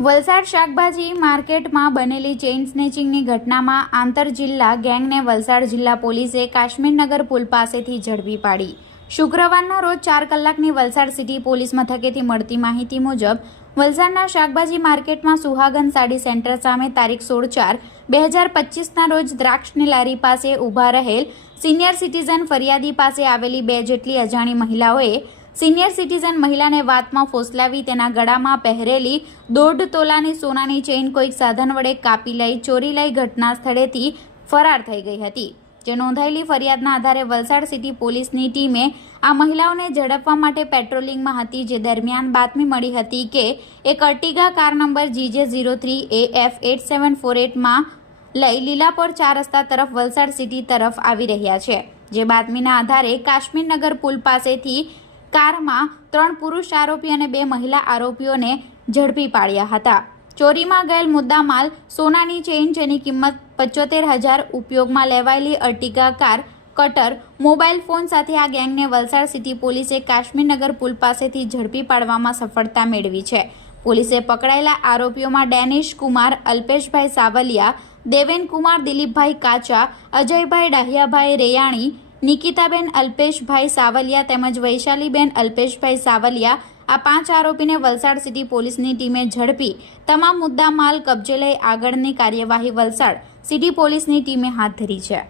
વલસાડ શાકભાજી માર્કેટમાં બનેલી ચેઇન સ્નેચિંગની ઘટનામાં આંતરજિલ્લા ગેંગને વલસાડ જિલ્લા પોલીસે કાશ્મીરનગર પુલ પાસેથી ઝડપી પાડી। શુક્રવારના રોજ 4 કલાકની વલસાડ સિટી પોલીસ મથકેથી મળતી માહિતી મુજબ વલસાડના શાકભાજી માર્કેટમાં સુહાગન સાડી સેન્ટર સામે તારીખ 16/4/2025ના રોજ દ્રાક્ષની લારી પાસે ઊભા રહેલ સિનિયર સિટીઝન ફરિયાદી પાસે આવેલી 2 જેટલી અજાણી મહિલાઓએ સિનિયર સિટીઝન મહિલાને વાતમાં ફોસલાવી તેના ગળામાં પહેરેલી 1.5 તોલાની સોનાની ચેઇન કોઈક સાધન વડે કાપી લઈ ચોરી લઈ ઘટના સ્થળેથી ફરાર થઈ ગઈ હતી। જે નોંધાયેલી ફરિયાદના આધારે વલસાડ સિટી પોલીસની ટીમે આ મહિલાઓને ઝડપવા માટે પેટ્રોલિંગમાં હતી। જે દરમિયાન બાતમી મળી હતી કે એક અર્ટિગા કાર નંબર GJ03AF8748 માં લઈ લીલાપોર 4 રસ્તા તરફ વલસાડ સિટી તરફ આવી રહ્યા છે। જે બાતમીના આધારે કાશ્મીરનગર પુલ પાસેથી કારમાં 3 પુરુષ આરોપી અને 2 મહિલા આરોપીઓને ઝડપી પાડ્યા હતા। ચોરીમાં ગયેલ મુદ્દામાલ સોનાની ચેઇન જેની કિંમત 75,000, ઉપયોગમાં લેવાયેલી Ertiga car, cutter, mobile phone સાથે આ ગેંગને વલસાડ સિટી પોલીસે કાશ્મીરનગર પુલ પાસેથી ઝડપી પાડવામાં સફળતા મેળવી છે। પોલીસે પકડાયેલા આરોપીઓમાં ડેનિશ કુમાર અલ્પેશભાઈ સાવલિયા, દેવેન કુમાર દિલીપભાઈ કાચા, અજયભાઈ ડાહિયાભાઈ રેયાણી, નિકિતાબેન અલ્પેશભાઈ સાવલિયા તેમજ વૈશાલીબેન અલ્પેશભાઈ સાવલિયા આ 5 આરોપીને વલસાડ સિટી પોલીસની ટીમે ઝડપી તમામ મુદ્દામાલ કબજે લઈ આગળની કાર્યવાહી વલસાડ સિટી પોલીસની ટીમે હાથ ધરી છે।